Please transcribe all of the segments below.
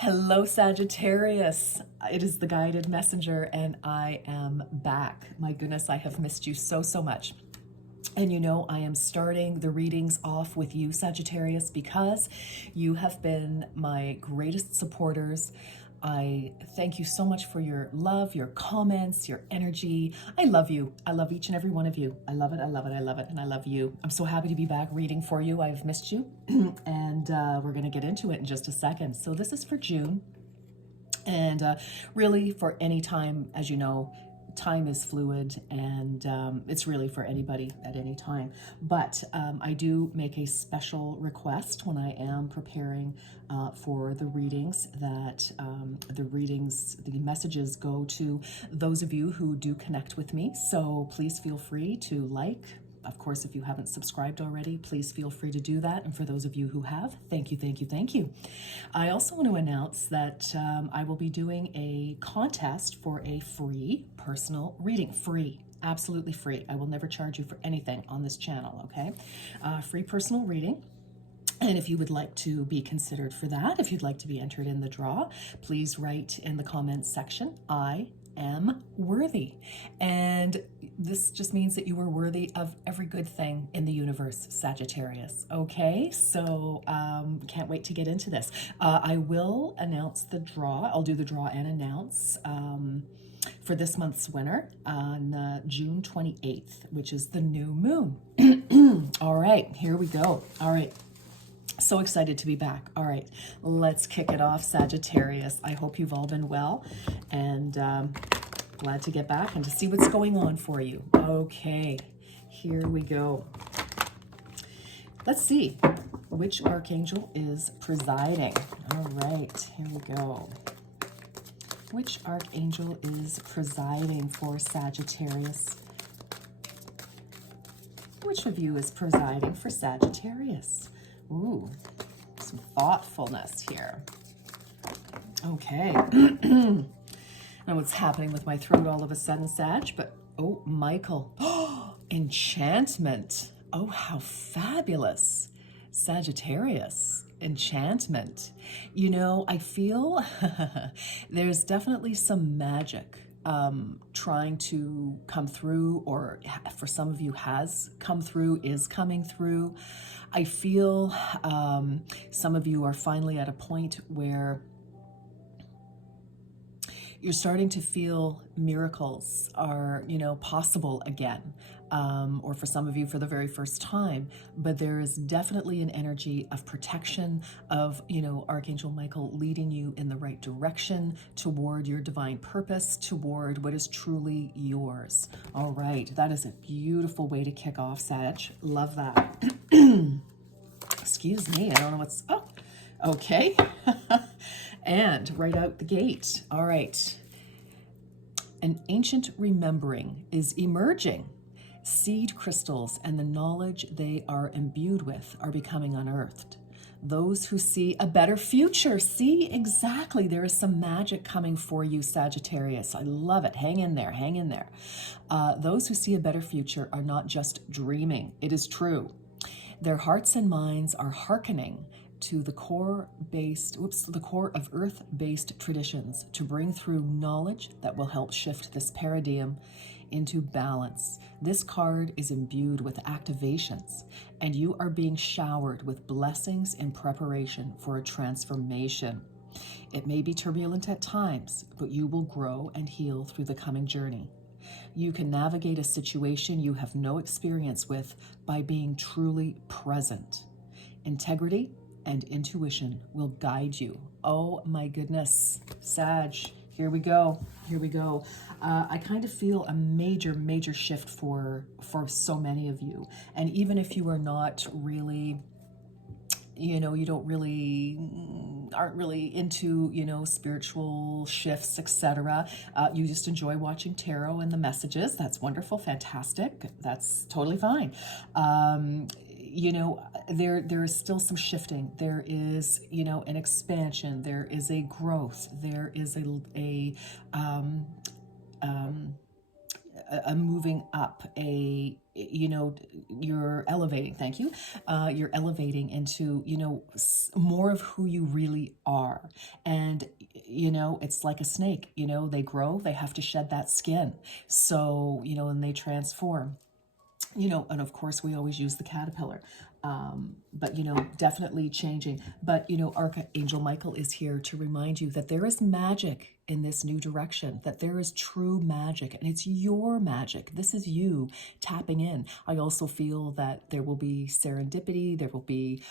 Hello, Sagittarius. It is the guided messenger, and I am back. My goodness, I have missed you so much. And you know, I am starting the readings off with you, Sagittarius, because you have been my greatest supporters. I thank you so much for your love, your comments, your energy. I love you. I love each and every one of you. I love it. I love it. I love it. And I love you. I'm so happy to be back reading for you. I've missed you. And we're going to get into it in just a second. So this is for June. And really for any time, as you know, time is fluid, and it's really for anybody at any time. But I do make a special request when I am preparing for the readings that the messages go to those of you who do connect with me. So please feel free to like. Of course, if you haven't subscribed already, please feel free to do that. And for those of you who have, thank you, thank you, thank you. I also want to announce that I will be doing a contest for a free personal reading. Free, absolutely free. I will never charge you for anything on this channel, okay? Free personal reading. And if you would like to be considered for that, if you'd like to be entered in the draw, please write in the comments section, I am worthy. And this just means that you are worthy of every good thing in the universe, Sagittarius. Okay, so can't wait to get into this. I will announce the draw. I'll do the draw and announce for this month's winner on June 28th, which is the new moon. All right, here we go. All right. So excited to be back. All right, let's kick it off, Sagittarius. I hope you've all been well, and glad to get back and to see what's going on for you. Okay, here we go. Let's see which archangel is presiding. All right, here we go. Which archangel is presiding for Sagittarius? Which of you is presiding for Sagittarius? Ooh, some thoughtfulness here. Okay. I don't know what's happening with my throat all of a sudden, Sag, but oh, Michael. Oh, enchantment. Oh, how fabulous. Sagittarius, enchantment. You know, I feel there's definitely some magic trying to come through, or for some of you has come through, is coming through. I feel some of you are finally at a point where you're starting to feel miracles are, you know, possible again, or for some of you for the very first time. But there is definitely an energy of protection, of, you know, Archangel Michael leading you in the right direction toward your divine purpose, toward what is truly yours. All right, that is a beautiful way to kick off, Sag. Love that. Excuse me, I don't know what's, oh, okay. And right out the gate. All right. An ancient remembering is emerging. Seed crystals and the knowledge they are imbued with are becoming unearthed. Those who see a better future, see exactly, there is some magic coming for you, Sagittarius. I love it. Hang in there, hang in there. Those who see a better future are not just dreaming. It is true. Their hearts and minds are hearkening to the core of earth-based traditions to bring through knowledge that will help shift this paradigm into balance. This card is imbued with activations, and you are being showered with blessings in preparation for a transformation. It may be turbulent at times, but you will grow and heal through the coming journey. You can navigate a situation you have no experience with by being truly present. Integrity and intuition will guide you. Oh my goodness, Sag, here we go, here we go. I kind of feel a major shift for so many of you. And even if you are not really, you know, you aren't really into, you know, spiritual shifts, etc. You just enjoy watching tarot and the messages. That's wonderful, fantastic. That's totally fine. You know, there is still some shifting. There is, you know, an expansion. There is a growth. There is a moving up, a you know, you're elevating, thank you. You're elevating into, you know, more of who you really are. And, you know, it's like a snake, you know, they grow, they have to shed that skin. So, you know, and they transform. You know, and of course we always use the caterpillar, but, you know, definitely changing. But, you know, Archangel Michael is here to remind you that there is magic in this new direction, that there is true magic, and it's your magic. This is you tapping in. I also feel that there will be serendipity, there will be,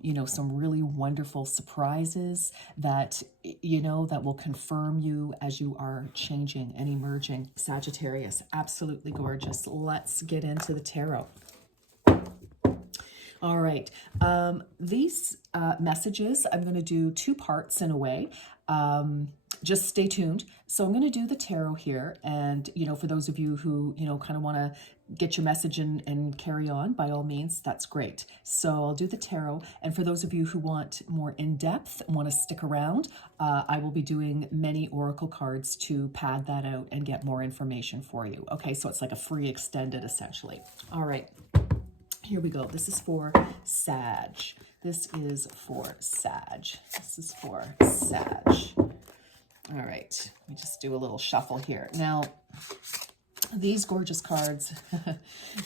you know, some really wonderful surprises that, you know, that will confirm you as you are changing and emerging. Sagittarius, absolutely gorgeous. Let's get into the tarot. All right, these messages, I'm going to do two parts in a way. Just stay tuned. So I'm going to do the tarot here. And, you know, for those of you who, you know, kind of want to get your message and carry on, by all means, that's great. So I'll do the tarot. And for those of you who want more in-depth, want to stick around, I will be doing many oracle cards to pad that out and get more information for you. Okay, so it's like a free extended, essentially. All right. Here we go. This is for Sag. This is for Sag. This is for Sag. All right. Let me just do a little shuffle here. Now, these gorgeous cards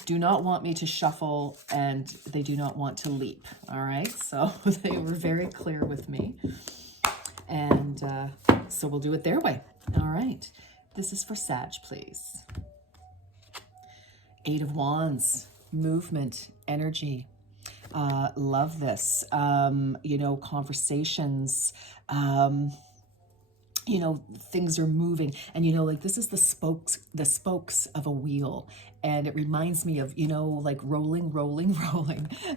do not want me to shuffle, and they do not want to leap. All right. So they were very clear with me. And so we'll do it their way. All right. This is for Sag, please. Eight of Wands. Movement, energy. Love this. You know, conversations, you know, things are moving, and, you know, like this is the spokes of a wheel, and it reminds me of, you know, like rolling,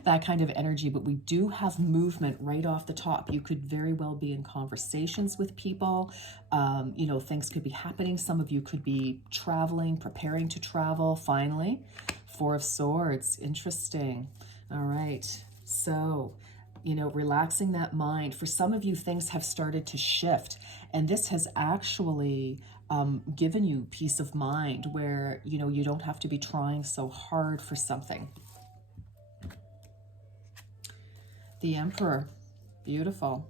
that kind of energy. But we do have movement right off the top. You could very well be in conversations with people. You know, things could be happening. Some of you could be traveling, preparing to travel. Finally, Four of Swords. Interesting. All right. So, you know, relaxing that mind. For some of you, things have started to shift, and this has actually given you peace of mind where, you know, you don't have to be trying so hard for something. The Emperor. Beautiful.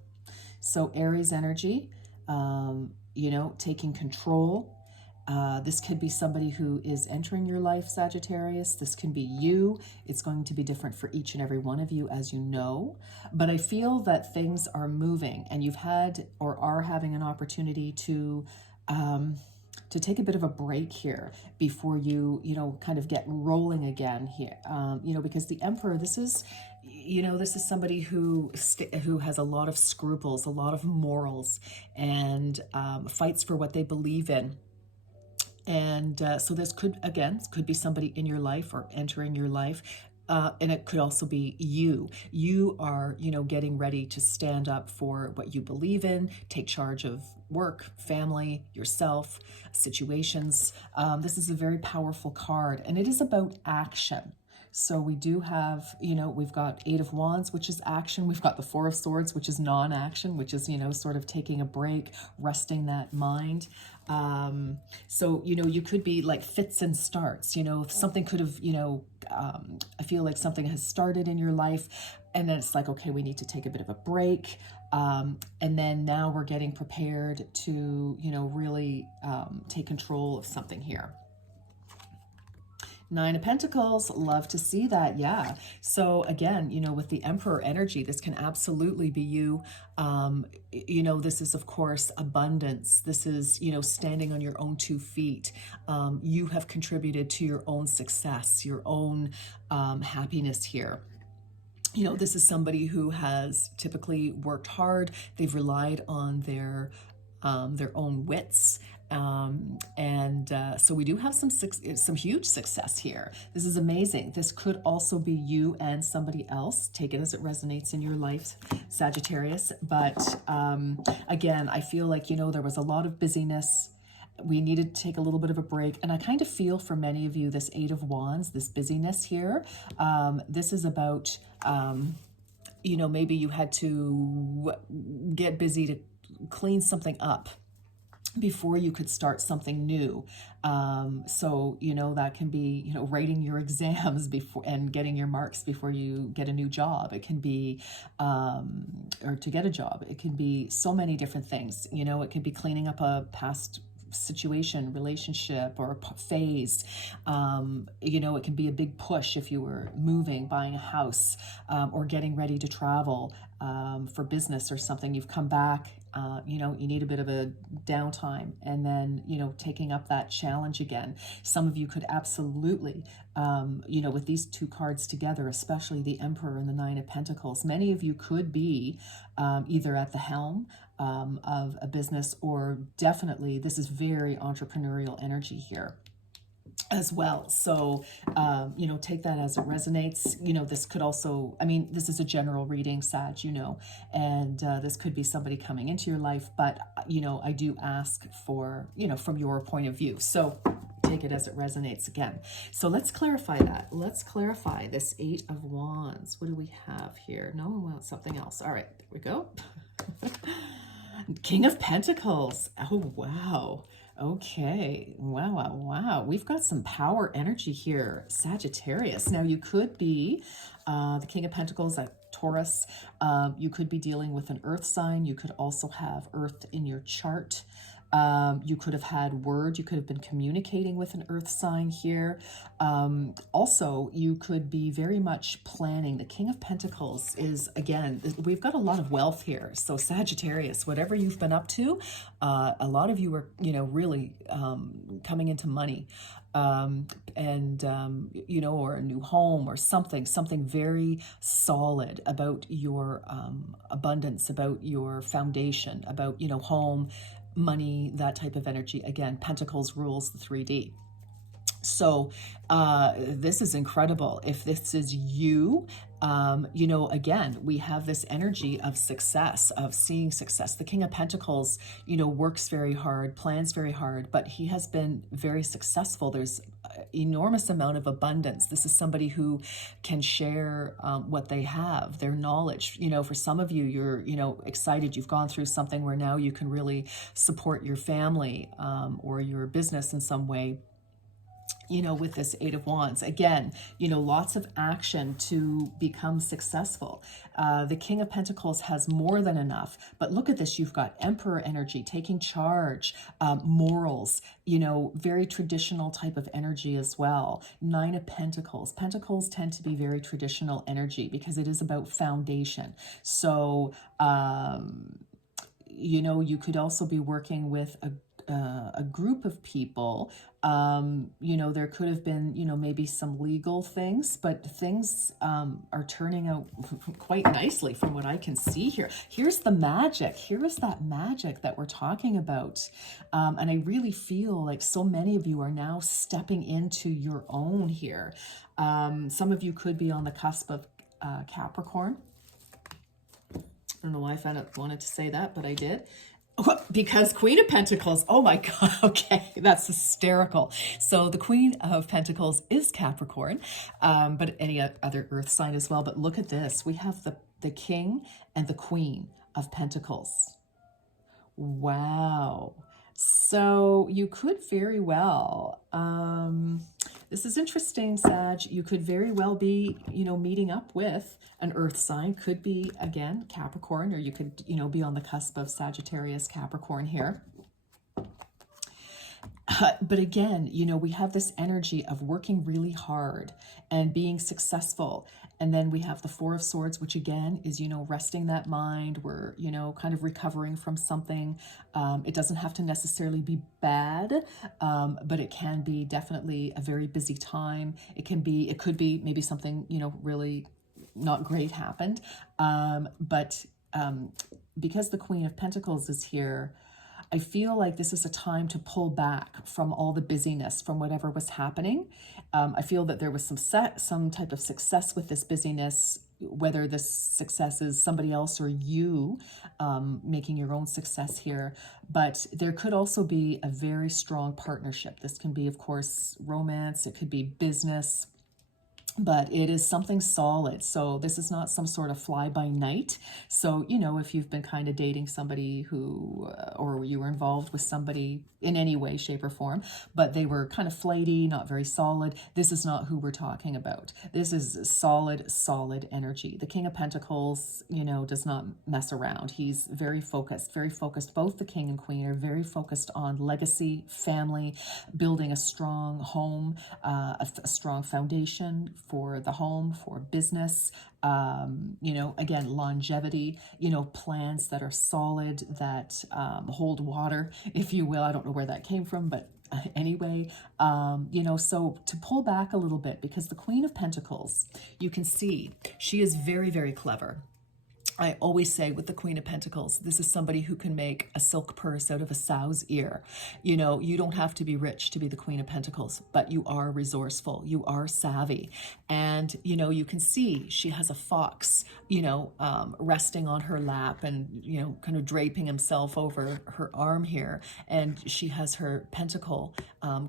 So Aries energy, you know, taking control. This could be somebody who is entering your life, Sagittarius. This can be you. It's going to be different for each and every one of you, as you know. But I feel that things are moving, and you've had or are having an opportunity to take a bit of a break here before you know, kind of get rolling again here. You know, because the Emperor, this is, you know, this is somebody who has a lot of scruples, a lot of morals, and fights for what they believe in. And so this could be somebody in your life or entering your life. And it could also be you. You are, you know, getting ready to stand up for what you believe in, take charge of work, family, yourself, situations. This is a very powerful card, and it is about action. So we do have, you know, we've got Eight of Wands, which is action. We've got the Four of Swords, which is non-action, which is, you know, sort of taking a break, resting that mind. So, you know, you could be like fits and starts, you know, something could have, you know, I feel like something has started in your life, and then it's like, okay, we need to take a bit of a break. And then now we're getting prepared to, you know, really take control of something here. Nine of Pentacles, love to see that, yeah. So again, you know, with the Emperor energy, this can absolutely be you. You know, this is, of course, abundance. This is, you know, standing on your own 2 feet. You have contributed to your own success, your own happiness here. You know, this is somebody who has typically worked hard. They've relied on their own wits. So we do have some huge success here. This is amazing. This could also be you and somebody else. Take it as it resonates in your life, Sagittarius. But again, I feel like, you know, there was a lot of busyness. We needed to take a little bit of a break. And I kind of feel for many of you, this Eight of Wands, this busyness here, this is about, you know, maybe you had to get busy to clean something up. before you could start something new. So, that can be, writing your exams before and getting your marks before you get a new job. It can be, or to get a job. It can be so many different things. It can be cleaning up a past situation, relationship, or phase. It can be a big push if you were moving, buying a house, or getting ready to travel for business or something. You've come back, you need a bit of a downtime, and then, taking up that challenge again. Some of you could absolutely, with these two cards together, especially the Emperor and the Nine of Pentacles, many of you could be either at the helm of a business, or definitely this is very entrepreneurial energy here as well. So, take that as it resonates. This could also, this is a general reading, Sag, and this could be somebody coming into your life, but, I do ask for, from your point of view. So take it as it resonates again. So let's clarify that. Let's clarify this Eight of Wands. What do we have here? No, we want something else. All right, there we go. King of Pentacles. Oh, wow. Okay. Wow. We've got some power energy here, Sagittarius. Now, you could be the King of Pentacles at Taurus. You could be dealing with an earth sign. You could also have earth in your chart. You could have had word. You could have been communicating with an earth sign here. Also, you could be very much planning. The King of Pentacles is, again, we've got a lot of wealth here. So Sagittarius, whatever you've been up to, a lot of you are, really coming into money. Or a new home or something very solid about your abundance, about your foundation, about, home, money, that type of energy. Again, Pentacles rules the 3D. So this is incredible. If this is you, again, we have this energy of success, of seeing success. The King of Pentacles, works very hard, plans very hard, but he has been very successful. There's enormous amount of abundance. This is somebody who can share what they have, their knowledge. For some of you, you're, excited. You've gone through something where now you can really support your family or your business in some way. With this Eight of Wands, again, lots of action to become successful. The King of Pentacles has more than enough, but look at this. You've got Emperor energy, taking charge, morals, very traditional type of energy as well. Nine of Pentacles. Pentacles tend to be very traditional energy because it is about foundation. So, you could also be working with a group of people. There could have been, maybe some legal things, but things are turning out quite nicely from what I can see here. Here's the magic. Here is that magic that we're talking about. And I really feel like so many of you are now stepping into your own here. Some of you could be on the cusp of Capricorn. I don't know why I wanted to say that, but I did. Because Queen of Pentacles, oh my God, okay, that's hysterical. So the Queen of Pentacles is Capricorn, but any other earth sign as well. But look at this. We have the King and the Queen of Pentacles. Wow. So you could very well, this is interesting, Sag. You could very well be, meeting up with an earth sign. Could be, again, Capricorn, or you could, be on the cusp of Sagittarius, Capricorn here. But again, we have this energy of working really hard and being successful. And then we have the Four of Swords, which again is, resting that mind. We're, kind of recovering from something. It doesn't have to necessarily be bad, but it can be definitely a very busy time. It could be maybe something, really not great happened. But because the Queen of Pentacles is here, I feel like this is a time to pull back from all the busyness, from whatever was happening. I feel that there was some type of success with this busyness, whether this success is somebody else or you making your own success here. But there could also be a very strong partnership. This can be, of course, romance. It could be business. but it is something solid. So this is not some sort of fly by night. So, you know, if you've been kind of dating somebody who, or you were involved with somebody in any way, shape, or form, but they were kind of flighty, not very solid, this is not who we're talking about. This is solid, solid energy. The King of Pentacles, you know, does not mess around. He's very focused, very focused. Both the King and Queen are very focused on legacy, family, building a strong home, a strong foundation for the home, for business, you know, again, longevity, you know, plans that are solid, that hold water, if you will. I don't know where that came from, but anyway, you know, so to pull back a little bit, because the Queen of Pentacles, you can see she is very, very clever. I always say with the Queen of Pentacles, this is somebody who can make a silk purse out of a sow's ear. You know, you don't have to be rich to be the Queen of Pentacles, but you are resourceful, you are savvy. And, you know, you can see she has a fox, you know, resting on her lap and, you know, kind of draping himself over her arm here. And she has her pentacle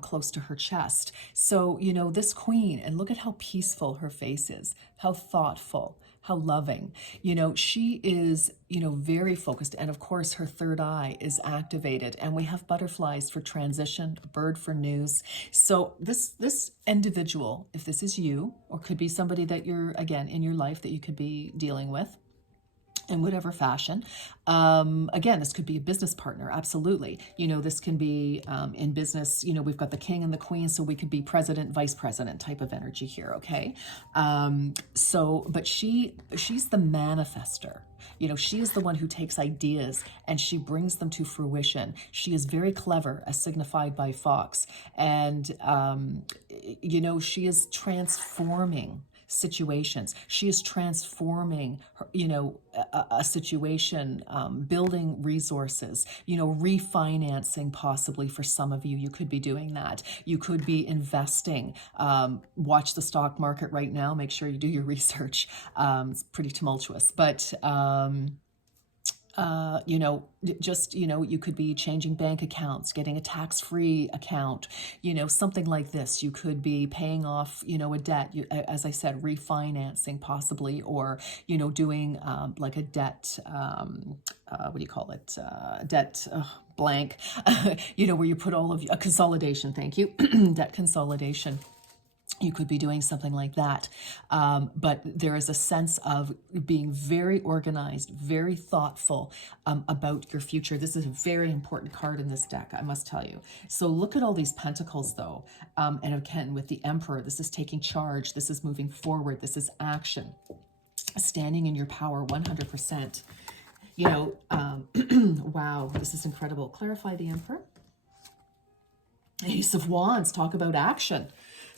close to her chest. So, you know, this Queen, and look at how peaceful her face is, how thoughtful, how loving. You know, she is, you know, very focused. And of course, her third eye is activated. And we have butterflies for transition, a bird for news. So this individual, if this is you, or could be somebody that you're, again, in your life that you could be dealing with, in whatever fashion. Again, this could be a business partner, absolutely. You know, this can be in business, you know, we've got the King and the Queen, so we could be president, vice president type of energy here, okay? So, but she's the manifester. You know, she is the one who takes ideas and she brings them to fruition. She is very clever, as signified by Fox. And, you know, she is transforming situations. She is transforming, you know, a situation, building resources, you know, refinancing possibly for some of you. You could be doing that. You could be investing. Watch the stock market right now. Make sure you do your research. It's pretty tumultuous, but you know, just, you know, you could be changing bank accounts, getting a tax-free account, you know, something like this. You could be paying off, you know, a debt, as I said, refinancing possibly, or, you know, doing like a debt, what do you call it? Debt blank, you know, where you put all of a consolidation, thank you, debt consolidation. You could be doing something like that. But there is a sense of being very organized, very thoughtful about your future. This is a very important card in this deck, I must tell you. So look at all these pentacles, though. And again, with the Emperor, this is taking charge. This is moving forward. This is action. Standing in your power 100%. You know, wow, this is incredible. Clarify the Emperor. Ace of Wands, talk about action.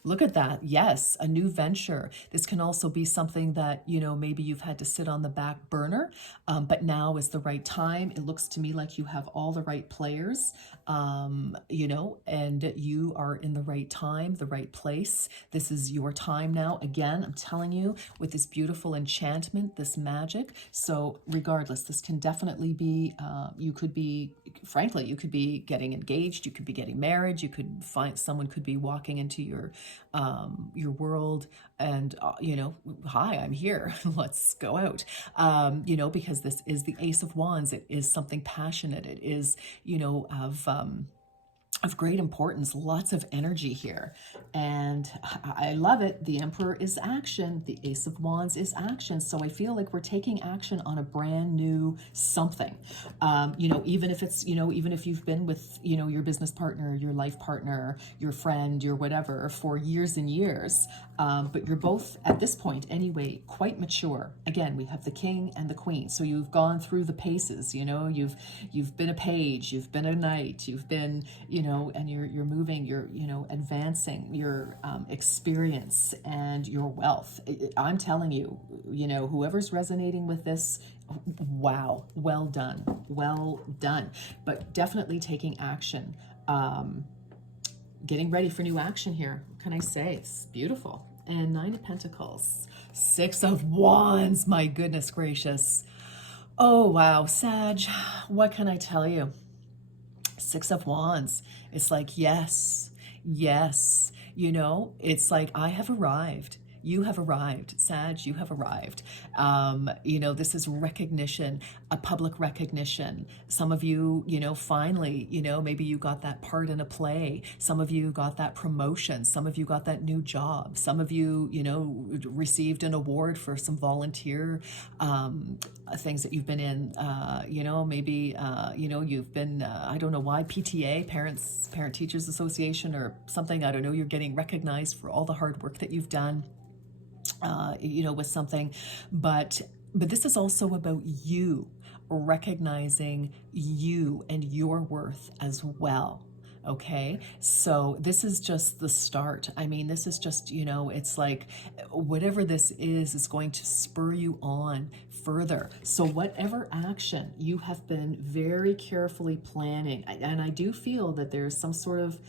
Look at that. Yes, a new venture. This can also be something that, you know, maybe you've had to sit on the back burner, but now is the right time. It looks to me like you have all the right players, you know, and you are in the right time, the right place. This is your time now. Again, I'm telling you, with this beautiful enchantment, this magic. So regardless, this can definitely be, you could be, frankly, you could be getting engaged, you could be getting married, you could find, someone could be walking into your world and, you know, hi, I'm here. Let's go out. You know, because this is the Ace of Wands. It is something passionate. It is, you know, of great importance, lots of energy here. And I love it. The Emperor is action. The Ace of Wands is action. So I feel like we're taking action on a brand new something. You know, even if it's, you know, even if you've been with, you know, your business partner, your life partner, your friend, your whatever for years and years, but you're both at this point anyway, quite mature. Again, we have the King and the Queen. So you've gone through the paces, you know, you've been a page, you've been a knight, you've been, you know, and you're moving, you're, you know, advancing your experience and your wealth. I'm telling you, you know, whoever's resonating with this, wow, well done, well done. But definitely taking action, getting ready for new action here. What can I say? It's beautiful. And Nine of Pentacles, Six of Wands, my goodness gracious. Oh, wow, Sag, what can I tell you? Six of Wands. It's like, yes, yes. You know, it's like, I have arrived. You have arrived, Sag, you have arrived. This is recognition, a public recognition. Some of you, finally, maybe you got that part in a play. Some of you got that promotion. Some of you got that new job. Some of you, received an award for some volunteer things that you've been in. Maybe, you've been, I don't know why, PTA, Parent Teachers Association or something. I don't know, you're getting recognized for all the hard work that you've done, with something. But this is also about you recognizing you and your worth as well. Okay, so this is just the start. I mean, this is just, it's like whatever this is going to spur you on further. So whatever action you have been very carefully planning, and I do feel that there's some sort of,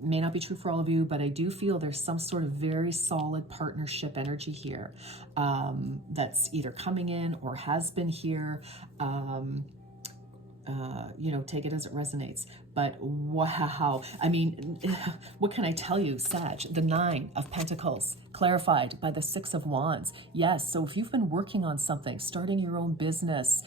may not be true for all of you, but I do feel there's some sort of very solid partnership energy here that's either coming in or has been here. Take it as it resonates. But wow, I mean, what can I tell you, Sag? The 9 of Pentacles, clarified by the 6 of Wands. Yes, so if you've been working on something, starting your own business,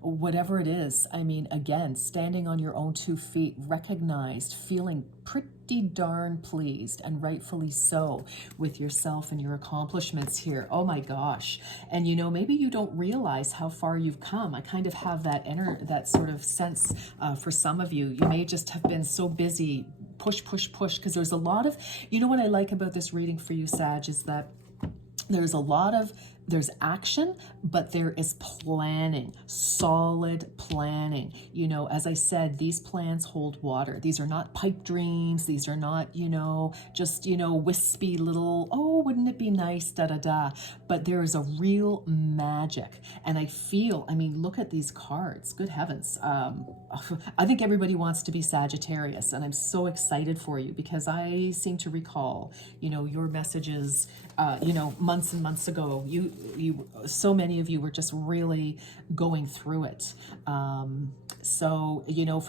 whatever it is, I mean, again, standing on your own 2 feet, recognized, feeling pretty darn pleased, and rightfully so, with yourself and your accomplishments here. Oh my gosh. And maybe you don't realize how far you've come. I kind of have that sort of sense for some of you. You may just have been so busy, push, because there's a lot of, what I like about this reading for you, Sag, is that there's action, but there is planning, solid planning. As I said, these plans hold water. These are not pipe dreams. These are not, just, wispy little, oh, wouldn't it be nice, da-da-da. But there is a real magic. And I mean, look at these cards. Good heavens. I think everybody wants to be Sagittarius, and I'm so excited for you because I seem to recall, your messages, months and months ago. So many of you were just really going through it. For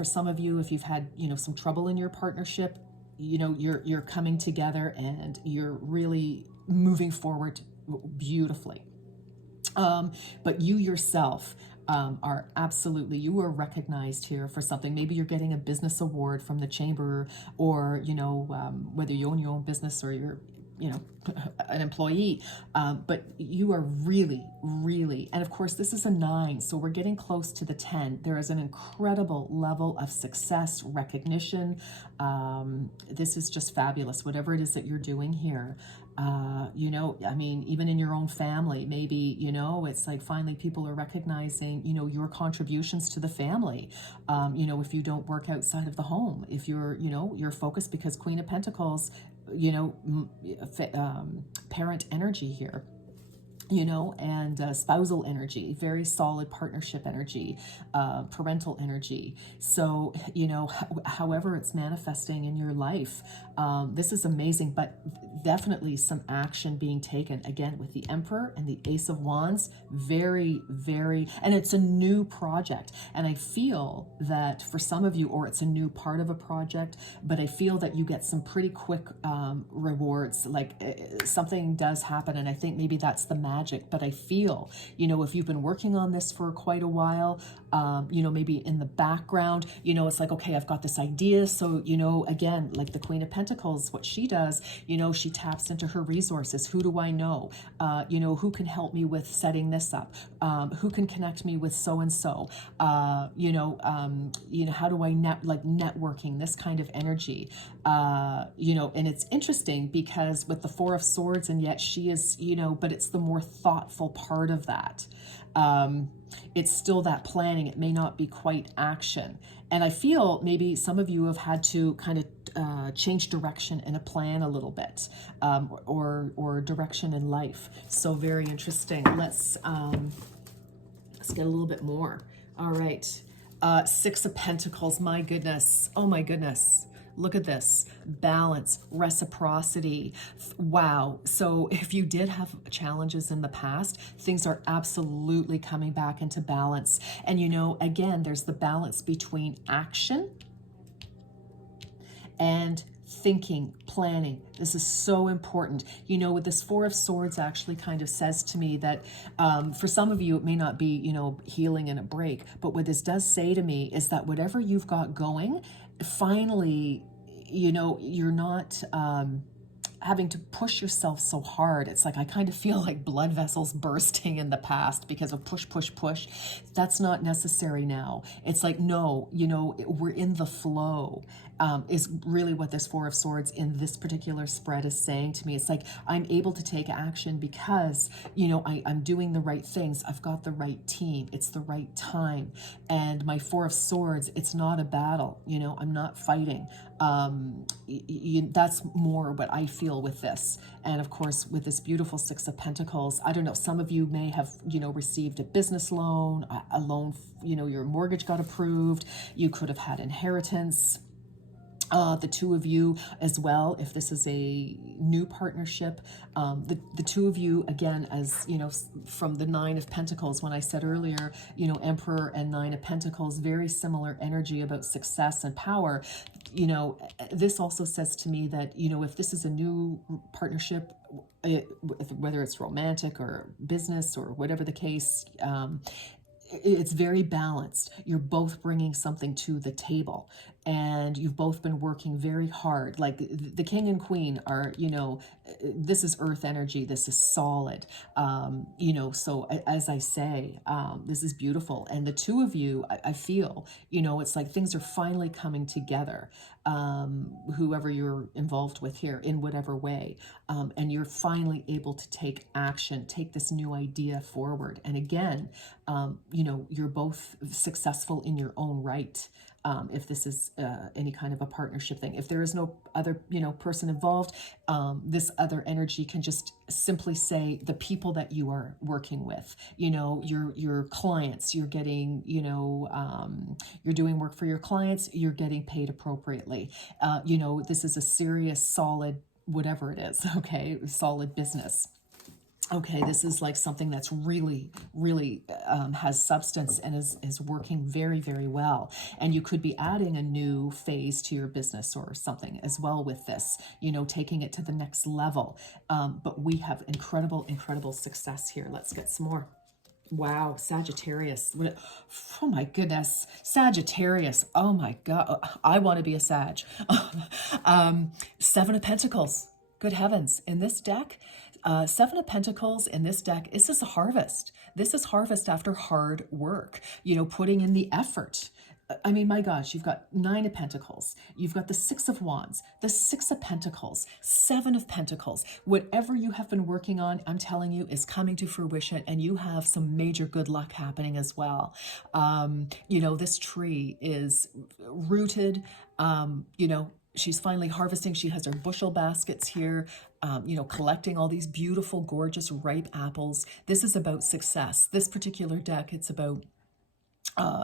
some of you, if you've had, some trouble in your partnership, you're coming together and you're really moving forward beautifully. But you yourself, you are recognized here for something. Maybe you're getting a business award from the chamber, or, whether you own your own business or you're, an employee, but you are really, and of course this is a 9, so we're getting close to the 10. There is an incredible level of success, recognition. This is just fabulous, whatever it is that you're doing here. I mean, even in your own family, maybe, it's like finally people are recognizing, your contributions to the family. If you don't work outside of the home, if you're, you're focused, because Queen of Pentacles, parent energy here, and spousal energy, very solid partnership energy, parental energy. So, however it's manifesting in your life, this is amazing, but definitely some action being taken, again, with the Emperor and the Ace of Wands. Very, and it's a new project. And I feel that for some of you, or it's a new part of a project, but I feel that you get some pretty quick rewards, like something does happen. And I think maybe that's the magic. But I feel, if you've been working on this for quite a while, maybe in the background, it's like, okay, I've got this idea. So, again, like the Queen of Pentacles, what she does, she taps into her resources. Who do I know? Who can help me with setting this up? Who can connect me with so-and-so? How do I networking, this kind of energy? And it's interesting because with the 4 of Swords, and yet she is, but it's the more thoughtful part of that. It's still that planning. It may not be quite action. And I feel maybe some of you have had to kind of change direction in a plan a little bit, or direction in life. So very interesting. Let's get a little bit more. All right. 6 of Pentacles. My goodness. Oh my goodness. Look at this. Balance, reciprocity. Wow. So if you did have challenges in the past, things are absolutely coming back into balance. And again, there's the balance between action and thinking, planning. This is so important. You know, with this Four of Swords actually kind of says to me that for some of you, it may not be, you know, healing and a break, but what this does say to me is that whatever you've got going, finally, you know, you're not having to push yourself so hard. It's like I kind of feel like blood vessels bursting in the past because of push, push, push. That's not necessary now. It's like, no, you know, we're in the flow, is really what this Four of Swords in this particular spread is saying to me. It's like I'm able to take action because, you know, I'm doing the right things. I've got the right team. It's the right time. And my Four of Swords, it's not a battle. You know, I'm not fighting. That's more what I feel with this. And of course, with this beautiful Six of Pentacles, I don't know, some of you may have, you know, received a business loan, a loan, you know, your mortgage got approved. You could have had inheritance. The two of you as well, if this is a new partnership, the two of you, again, as you know, from the Nine of Pentacles, when I said earlier, you know, Emperor and Nine of Pentacles, very similar energy about success and power. You know, this also says to me that, you know, if this is a new partnership, whether it's romantic or business or whatever the case, it's very balanced. You're both bringing something to the table, and you've both been working very hard. Like the king and queen are, you know, this is earth energy. This is solid. You know, so as I say, this is beautiful. And the two of you, I feel, you know, it's like things are finally coming together. Whoever you're involved with here in whatever way, and you're finally able to take action, take this new idea forward. And again, you know, you're both successful in your own right. If this is any kind of a partnership thing, if there is no other, you know, person involved, this other energy can just simply say the people that you are working with, you know, your clients, you're getting, you know, you're doing work for your clients, you're getting paid appropriately. You know, this is a serious, solid, whatever it is, okay, solid business. Okay, this is like something that's really, really has substance and is working very, very well. And you could be adding a new phase to your business or something as well with this, you know, taking it to the next level. But we have incredible, incredible success here. Let's get some more. Wow, Sagittarius. Oh my goodness. Sagittarius. Oh my God. I want to be a Sag. Seven of Pentacles. Good heavens. In this deck, Seven of Pentacles in this deck, is this a harvest? This is harvest after hard work, you know, putting in the effort. I mean, my gosh, you've got Nine of Pentacles, you've got the Six of Wands, the Six of Pentacles, Seven of Pentacles. Whatever you have been working on, I'm telling you, is coming to fruition, and you have some major good luck happening as well. You know, this tree is rooted, you know, she's finally harvesting. She has her bushel baskets here, you know, collecting all these beautiful, gorgeous, ripe apples. This is about success. This particular deck, it's about,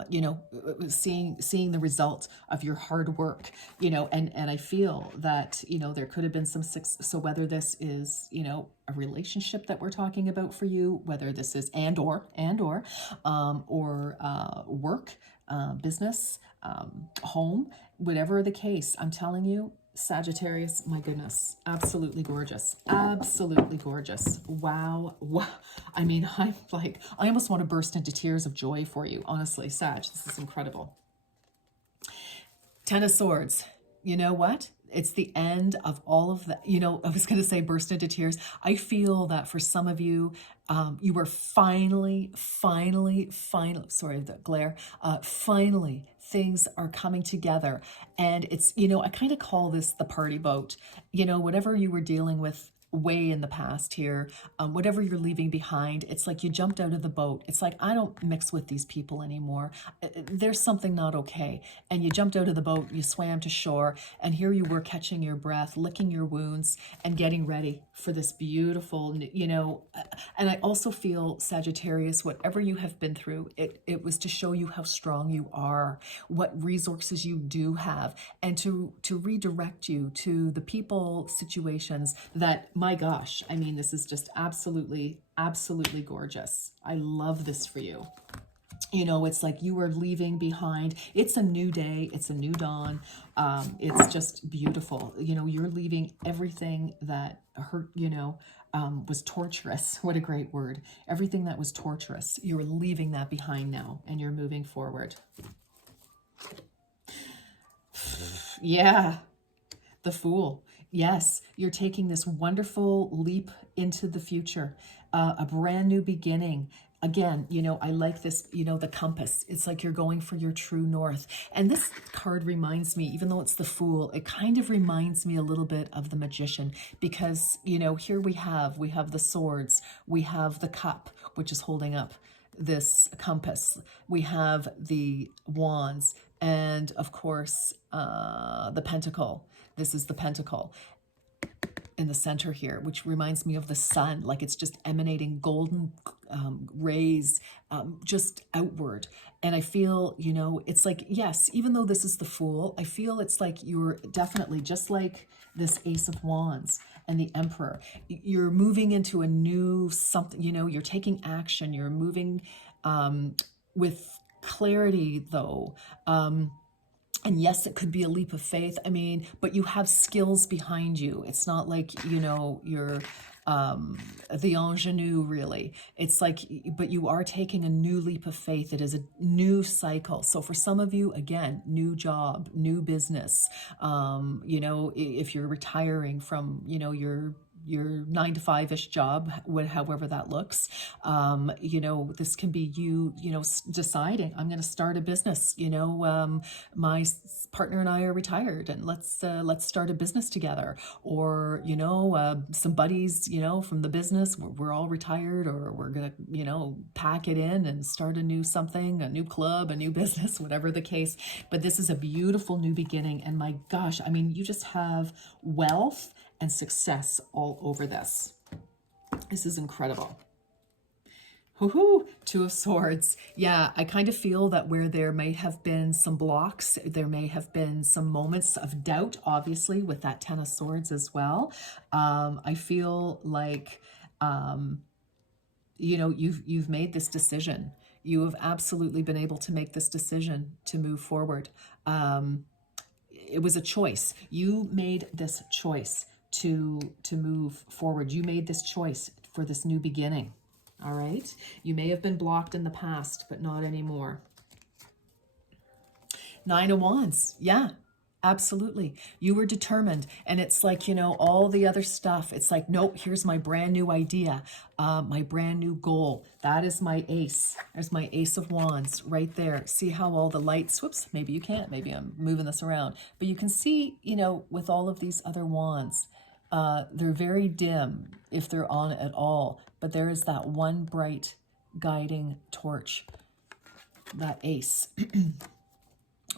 you know, seeing the result of your hard work, you know, and I feel that, you know, there could have been some success. So whether this is, you know, a relationship that we're talking about for you, whether this is or work, business, home, whatever the case, I'm telling you, Sagittarius, my goodness, absolutely gorgeous. Absolutely gorgeous. Wow. Wow. I mean, I'm like, I almost want to burst into tears of joy for you. Honestly, Sag, this is incredible. Ten of Swords. You know what? It's the end of all of that. You know, I was going to say burst into tears. I feel that for some of you, you were finally, sorry, the glare, finally, things are coming together. And it's, you know, I kind of call this the party boat. You know, whatever you were dealing with way in the past here, whatever you're leaving behind, it's like you jumped out of the boat. It's like, I don't mix with these people anymore. There's something not okay. And you jumped out of the boat, you swam to shore, and here you were catching your breath, licking your wounds, and getting ready for this beautiful, you know. And I also feel, Sagittarius, whatever you have been through, it was to show you how strong you are, what resources you do have, and to redirect you to the people, situations that, my gosh, I mean, this is just absolutely, absolutely gorgeous. I love this for you. You know, it's like you are leaving behind. It's a new day. It's a new dawn. It's just beautiful. You know, you're leaving everything that hurt, was torturous. What a great word. Everything that was torturous, you're leaving that behind now and you're moving forward. Yeah, the Fool. Yes, you're taking this wonderful leap into the future, a brand new beginning. Again, I like this, the compass. It's like you're going for your true north. And this card reminds me, even though it's the Fool, it kind of reminds me a little bit of the Magician, because, here we have the swords, we have the cup, which is holding up this compass. We have the wands, and of course, the pentacle. This is the pentacle in the center here, which reminds me of the sun, like it's just emanating golden rays just outward. And I feel, it's like, yes, even though this is the Fool, I feel it's like you're definitely just like this Ace of Wands and the Emperor. You're moving into a new something, you're taking action, you're moving with clarity though. And yes, it could be a leap of faith. I mean, but you have skills behind you. It's not like, you're the ingenue, really. It's like, but you are taking a new leap of faith. It is a new cycle. So for some of you, again, new job, new business. If you're retiring from, your 9-to-5-ish job, however that looks, this can be you, deciding, I'm going to start a business. My partner and I are retired, and let's start a business together. Or some buddies, from the business, we're all retired, or we're gonna pack it in and start a new something, a new club, a new business, whatever the case. But this is a beautiful new beginning, and my gosh, I mean, you just have wealth and success all over this. This is incredible. Woohoo! Two of Swords. Yeah, I kind of feel that where there may have been some blocks, there may have been some moments of doubt, obviously, with that Ten of Swords as well. I feel like, you've made this decision. You have absolutely been able to make this decision to move forward. It was a choice. You made this choice to move forward. You made this choice for this new beginning. All right. You may have been blocked in the past, but not anymore. Nine of Wands. Yeah, absolutely. You were determined. And it's like, all the other stuff. It's like, nope, here's my brand new idea, my brand new goal. That is my ace. There's my Ace of Wands right there. See how all the lights, whoops, maybe you can't. Maybe I'm moving this around. But you can see, with all of these other wands, they're very dim if they're on at all, but there is that one bright guiding torch, that ace,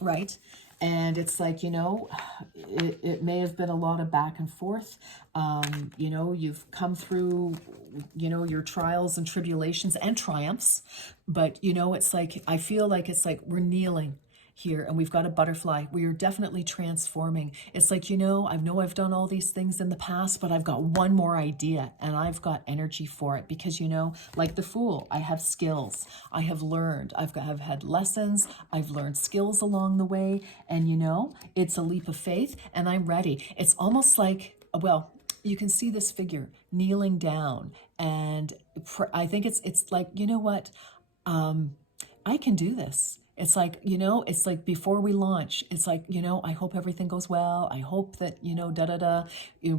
right? And it's like, it may have been a lot of back and forth. You've come through, your trials and tribulations and triumphs, but, it's like, I feel like it's like we're kneeling here, and we've got a butterfly. We are definitely transforming. It's like, I know I've done all these things in the past, but I've got one more idea, and I've got energy for it, because, like the Fool, I have skills. I have learned. I've had lessons. I've learned skills along the way, and it's a leap of faith, and I'm ready. It's almost like, well, you can see this figure kneeling down, and I think it's like, what? I can do this. It's like, it's like before we launch, it's like, I hope everything goes well. I hope that,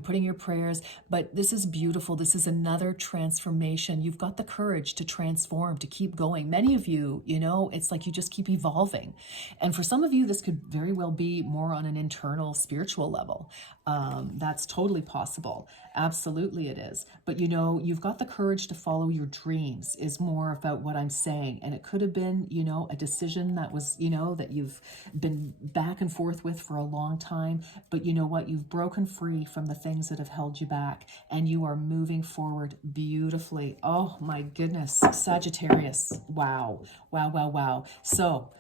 putting your prayers, but this is beautiful. This is another transformation. You've got the courage to transform, to keep going. Many of you, it's like you just keep evolving. And for some of you, this could very well be more on an internal spiritual level. That's totally possible. Absolutely it is. But, you've got the courage to follow your dreams is more about what I'm saying. And it could have been, a decision that was, that you've been back and forth with for a long time. But you know what? You've broken free from the things that have held you back, and you are moving forward beautifully. Oh my goodness. Sagittarius. Wow. Wow, wow, wow. So,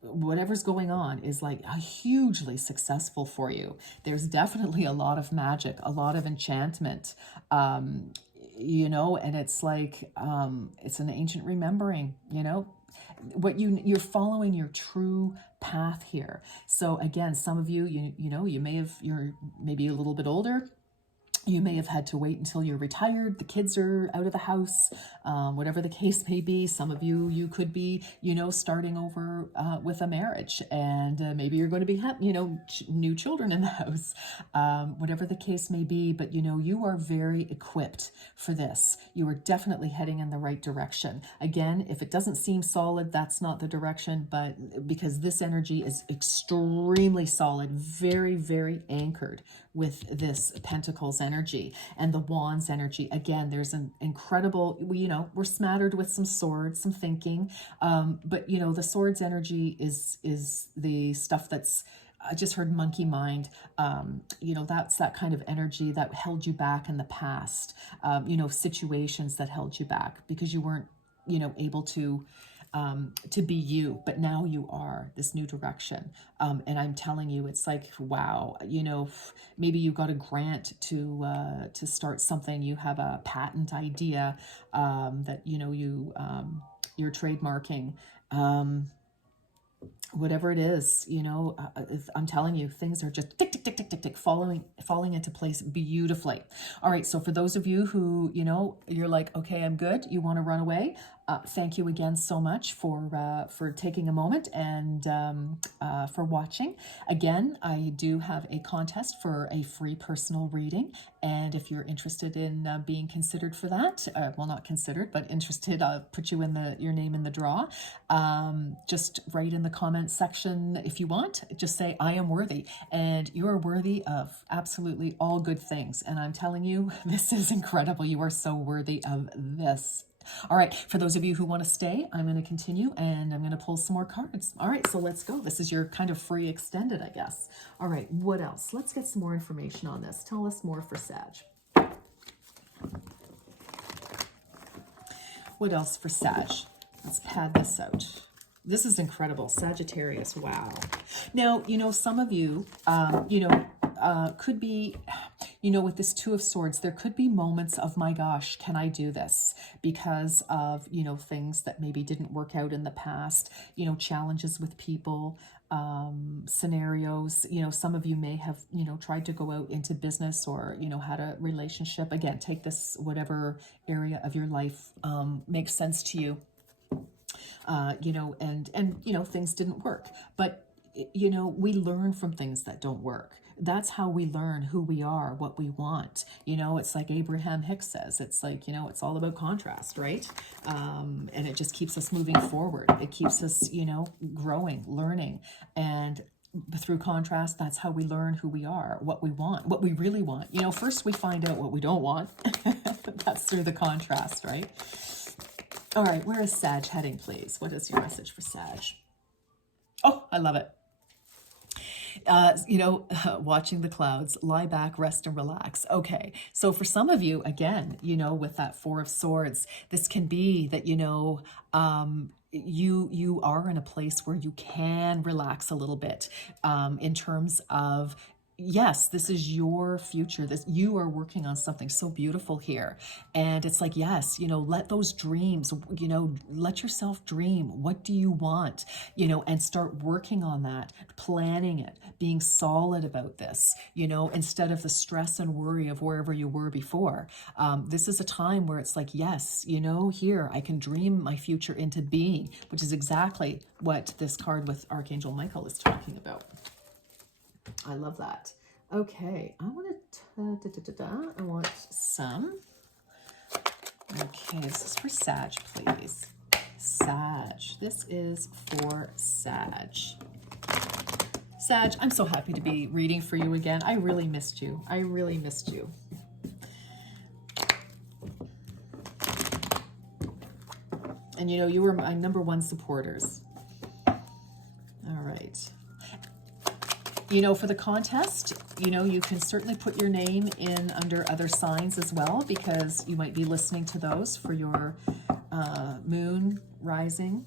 whatever's going on is like hugely successful for you. There's definitely a lot of magic, a lot of enchantment. you know, and it's like, it's an ancient remembering, you know, what you're following your true path here. So again, some of you, you know, you're maybe a little bit older. You may have had to wait until you're retired, the kids are out of the house, whatever the case may be. Some of you, you could be, you know, starting over with a marriage, and maybe you're going to be, you know, new children in the house, whatever the case may be. But, you know, you are very equipped for this. You are definitely heading in the right direction. Again, if it doesn't seem solid, that's not the direction, but because this energy is extremely solid, very, very anchored with this Pentacles energy and the Wands energy. Again, there's an incredible, you know, we're smattered with some swords, some thinking, but you know, the swords energy is the stuff that's, I just heard monkey mind. You know, that's that kind of energy that held you back in the past, you know, situations that held you back because you weren't, you know, able to be you, but now you are, this new direction. And I'm telling you, it's like, wow, you know, maybe you got a grant to start something. You have a patent idea that, you know, you're trademarking, whatever it is, you know, I'm telling you, things are just tick, tick, tick, tick, tick, tick, falling into place beautifully. All right. So for those of you who, you know, you're like, okay, I'm good, you want to run away. Thank you again so much for taking a moment and for watching. Again, I do have a contest for a free personal reading. And if you're interested in being considered for that, well, not considered, but interested, I'll put you in your name in the draw. Just write in the comments section if you want. Just say, I am worthy. And you're worthy of absolutely all good things. And I'm telling you, this is incredible. You are so worthy of this. All right, for those of you who want to stay, I'm going to continue and I'm going to pull some more cards. All right, so let's go. This is your kind of free extended, I guess. All right, what else? Let's get some more information on this. Tell us more for Sag. What else for Sag? Let's pad this out. This is incredible. Sagittarius, wow. Now, you know, some of you, you know, could be, you know, with this Two of Swords, there could be moments of, my gosh, can I do this? Because of, you know, things that maybe didn't work out in the past, you know, challenges with people, scenarios. You know, some of you may have, you know, tried to go out into business or, you know, had a relationship. Again, take this, whatever area of your life makes sense to you. You know, and, you know, things didn't work, but, you know, we learn from things that don't work. That's how we learn who we are, what we want. You know, it's like Abraham Hicks says, it's like, you know, it's all about contrast, right? And it just keeps us moving forward. It keeps us, you know, growing, learning. And through contrast, that's how we learn who we are, what we want, what we really want. You know, first we find out what we don't want. That's through the contrast, right? All right, where is Sag heading, please? What is your message for Sag? Oh, I love it. You know, watching the clouds, lie back, rest, and relax. Okay, so for some of you, again, you know, with that Four of Swords, this can be that, you know, you are in a place where you can relax a little bit in terms of, yes, this is your future. This, you are working on something so beautiful here. And it's like, yes, you know, let those dreams, you know, let yourself dream. What do you want? You know, and start working on that, planning it, being solid about this, you know, instead of the stress and worry of wherever you were before. This is a time where it's like, yes, you know, here I can dream my future into being, which is exactly what this card with Archangel Michael is talking about. I love that. Okay, I want I want some. Okay, this is for Sag, please. Sag. This is for Sag. Sag, I'm so happy to be reading for you again. I really missed you. I really missed you. And you know, you were my #1 supporters. All right. You know, for the contest, you know, you can certainly put your name in under other signs as well, because you might be listening to those for your moon, rising,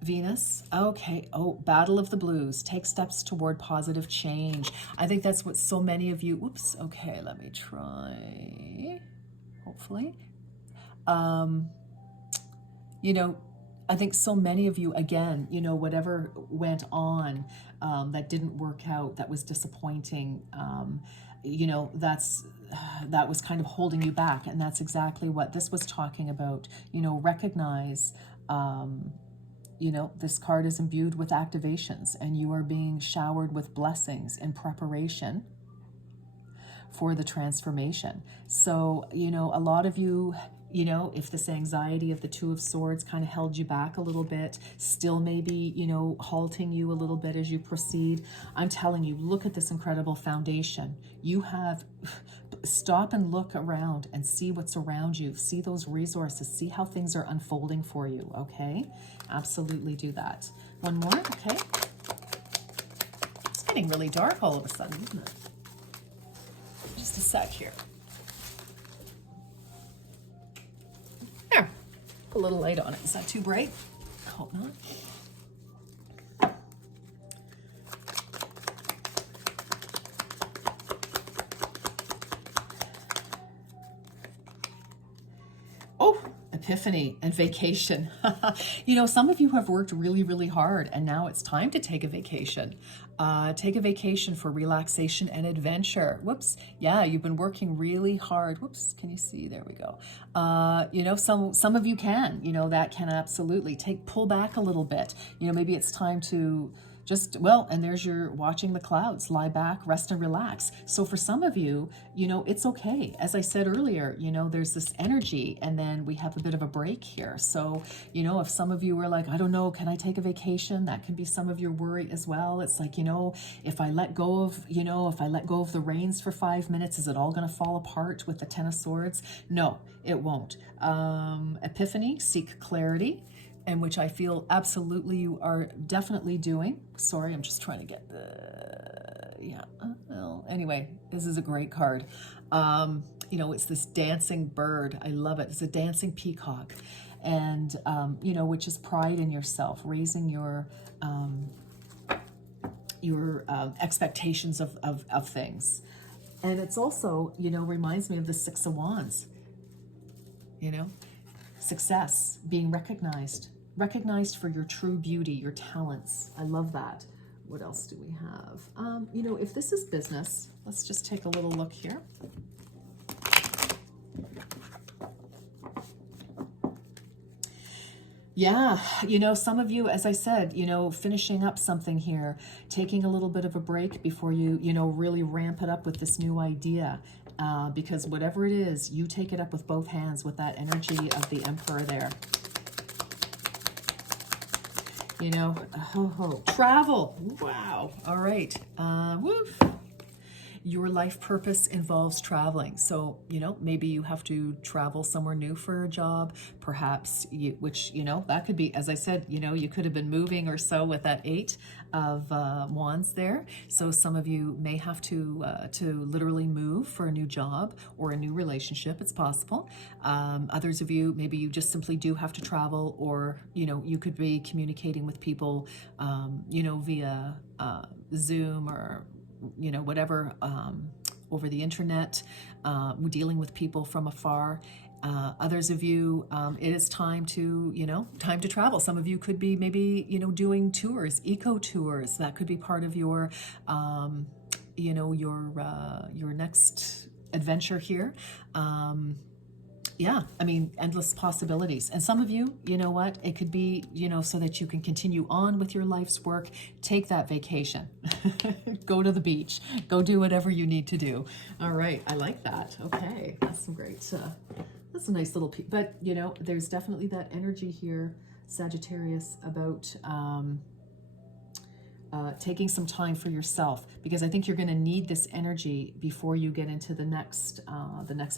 Venus. Okay. Oh, Battle of the Blues. Take steps toward positive change. I think that's what so many of you, whoops. Okay, let me try. hopefully. You know, I think so many of you, again, you know, whatever went on that didn't work out, that was disappointing, you know, that was kind of holding you back. And that's exactly what this was talking about. You know, recognize, you know, this card is imbued with activations, and you are being showered with blessings in preparation for the transformation. So, you know, a lot of you, you know, if this anxiety of the Two of Swords kind of held you back a little bit, still maybe, you know, halting you a little bit as you proceed, I'm telling you, look at this incredible foundation. You have, stop and look around and see what's around you. See those resources. See how things are unfolding for you, okay? Absolutely do that. One more, okay? It's getting really dark all of a sudden, isn't it? Just a sec here. There, put a little light on it. Is that too bright? I hope not. Oh, epiphany and vacation. You know, some of you have worked really, really hard, and now it's time to take a vacation. Take a vacation for relaxation and adventure. Whoops. Yeah, you've been working really hard. Whoops. Can you see? There we go. You know, some of you can, you know, that can absolutely pull back a little bit. You know, maybe it's time to just, well, and there's your watching the clouds, lie back, rest and relax. So for some of you, you know, it's okay. As I said earlier, you know, there's this energy, and then we have a bit of a break here. So, you know, if some of you were like, I don't know, can I take a vacation? That can be some of your worry as well. It's like, you know, if I let go of, you know, if I let go of the reins for 5 minutes, is it all going to fall apart with the Ten of Swords? No, it won't. Epiphany, seek clarity, and which I feel absolutely you are definitely doing. Sorry, I'm just trying to get the, yeah, well, anyway, this is a great card. You know, it's this dancing bird. I love it. It's a dancing peacock. And, you know, which is pride in yourself, raising your expectations of things. And it's also, you know, reminds me of the Six of Wands, you know, success, being recognized for your true beauty, your talents. I love that. What else do we have? You know, if this is business, let's just take a little look here. Yeah, you know, some of you, as I said, you know, finishing up something here, taking a little bit of a break before you, you know, really ramp it up with this new idea. Because whatever it is, you take it up with both hands with that energy of the Emperor there. You know, travel. Wow. All right. Woof. Your life purpose involves traveling. So, you know, maybe you have to travel somewhere new for a job, perhaps, which, you know, that could be, as I said, you know, you could have been moving or so with that Eight of Wands there. So some of you may have to literally move for a new job or a new relationship. It's possible. Others of you, maybe you just simply do have to travel, or, you know, you could be communicating with people, you know, via Zoom or, you know, whatever, over the internet, dealing with people from afar. Others of you, it is time to, you know, time to travel. Some of you could be maybe, you know, doing tours, eco tours. That could be part of your, you know, your next adventure here. Yeah, I mean, endless possibilities. And some of you, you know what, it could be, you know, so that you can continue on with your life's work. Take that vacation. Go to the beach. Go do whatever you need to do. All right, I like that. Okay, that's some great, that's a nice little piece. But, you know, there's definitely that energy here, Sagittarius, about taking some time for yourself, because I think you're going to need this energy before you get into the next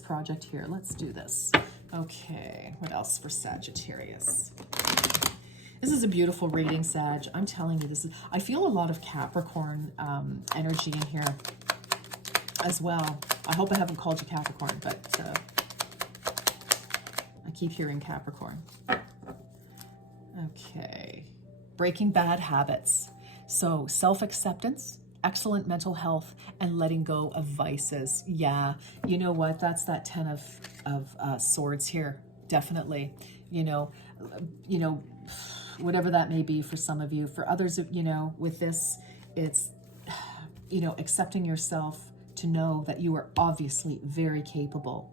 project here. Let's do this. Okay, what else for Sagittarius? This is a beautiful reading, Sag. I'm telling you, this is. I feel a lot of Capricorn energy in here as well. I hope I haven't called you Capricorn, but I keep hearing Capricorn. Okay, breaking bad habits. So self-acceptance, excellent mental health, and letting go of vices. Yeah, you know what? That's that 10 of swords here. Definitely. You know, you know, whatever that may be for some of you. For others, you know, with this, it's, you know, accepting yourself to know that you are obviously very capable.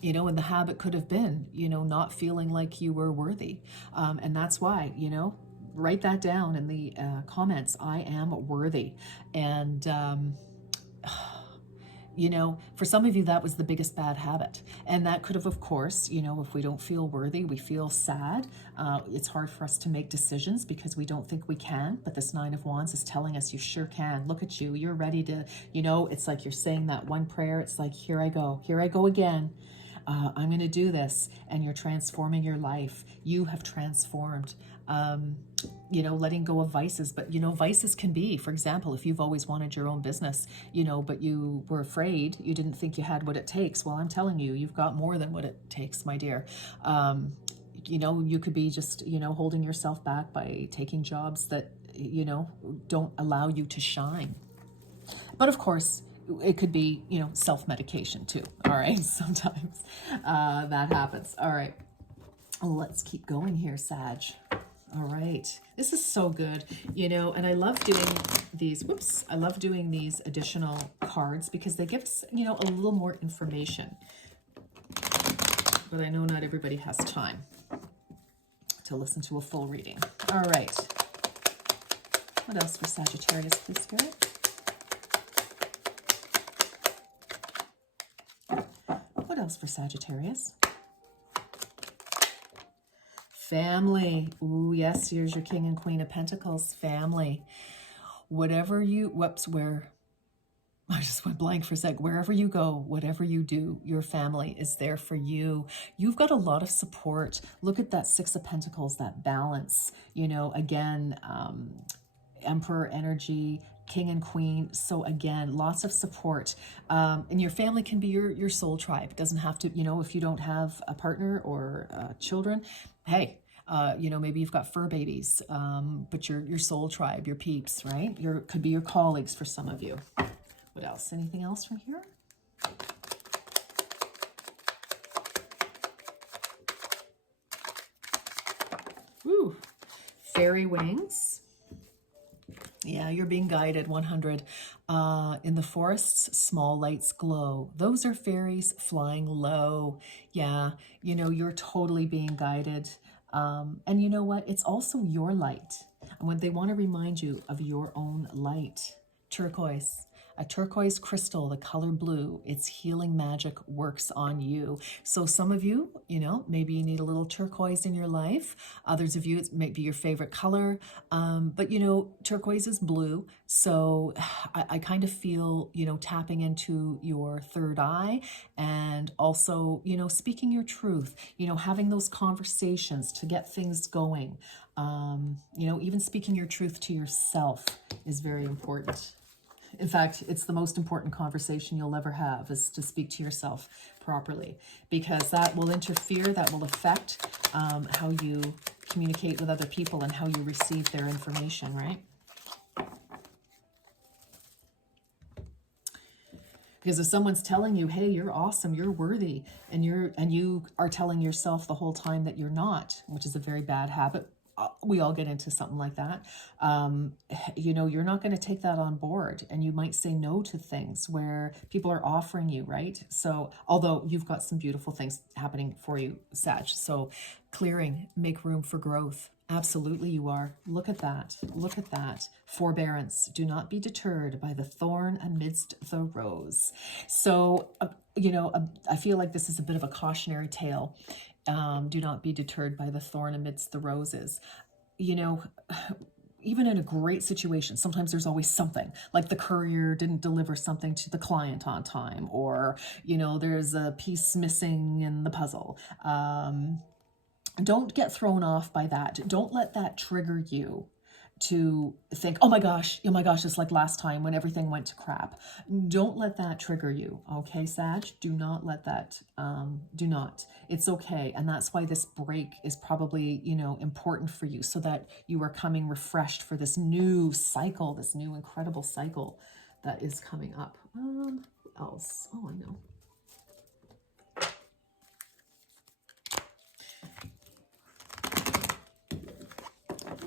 You know, and the habit could have been, you know, not feeling like you were worthy. And that's why, you know, write that down in the comments. I am worthy. And, you know, for some of you, that was the biggest bad habit. And that could have, of course, you know, if we don't feel worthy, we feel sad. It's hard for us to make decisions because we don't think we can. But this Nine of Wands is telling us you sure can. Look at you. You're ready to, you know, it's like you're saying that one prayer. It's like, here I go again. I'm going to do this. And you're transforming your life. You have transformed. You know, letting go of vices. But, you know, vices can be, for example, if you've always wanted your own business, you know, but you were afraid, you didn't think you had what it takes. Well, I'm telling you, you've got more than what it takes, my dear. You know, you could be just, you know, holding yourself back by taking jobs that, you know, don't allow you to shine. But of course, it could be, you know, self-medication too. All right. Sometimes that happens. All right. Let's keep going here, Sag. All right. This is so good, you know, and I love doing these, I love doing these additional cards because they give us, you know, a little more information. But I know not everybody has time to listen to a full reading. All right. What else for Sagittarius, please, Spirit? What else for Sagittarius? Family. Ooh, yes, here's your King and Queen of Pentacles. Family. Whatever you, I just went blank for a sec. Wherever you go, whatever you do, your family is there for you. You've got a lot of support. Look at that Six of Pentacles, that balance. You know, again, Emperor energy, King and Queen. So again, lots of support. And your family can be your soul tribe. It doesn't have to, you know, if you don't have a partner or children, hey, you know, maybe you've got fur babies, but your soul tribe, your peeps, right? Could be your colleagues for some of you. What else? Anything else from here? Woo! Fairy wings. Yeah, you're being guided, 100. In the forests, small lights glow. Those are fairies flying low. Yeah, you know, you're totally being guided. And you know what? It's also your light. And when they want to remind you of your own light, turquoise. A turquoise crystal, the color blue, its healing magic works on you. So some of you, you know, maybe you need a little turquoise in your life. Others of you, it might be your favorite color. But, you know, turquoise is blue. So I kind of feel, you know, tapping into your third eye and also, you know, speaking your truth, you know, having those conversations to get things going. You know, even speaking your truth to yourself is very important. In fact, it's the most important conversation you'll ever have is to speak to yourself properly, because that will interfere, that will affect how you communicate with other people and how you receive their information, right? Because if someone's telling you, hey, you're awesome, you're worthy, and you are telling yourself the whole time that you're not, which is a very bad habit. We all get into something like that. You know, you're not going to take that on board, and you might say no to things where people are offering you, right? So, although you've got some beautiful things happening for you, Sag. So, clearing, make room for growth. Absolutely you are. Look at that. Look at that. Forbearance. Do not be deterred by the thorn amidst the rose. So, you know, I feel like this is a bit of a cautionary tale. Do not be deterred by the thorn amidst the roses. You know, even in a great situation, sometimes there's always something, like the courier didn't deliver something to the client on time, or, you know, there's a piece missing in the puzzle. Don't get thrown off by that. Don't let that trigger you. to think, oh my gosh, it's like last time when everything went to crap. Don't let that trigger you, okay, Sag? Do not let that, do not. It's okay. And that's why this break is probably, important for you, so that you are coming refreshed for this new cycle, this new incredible cycle that is coming up. Who else? Oh, I know.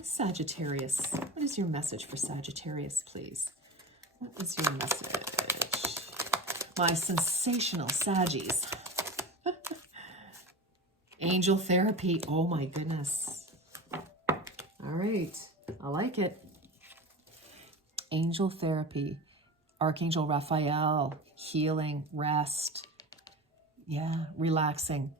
Sagittarius. What is your message for Sagittarius, please? What is your message? My sensational Saggies. Angel therapy. Oh my goodness. All right. I like it. Angel therapy. Archangel Raphael. Healing. Rest. Yeah. Relaxing.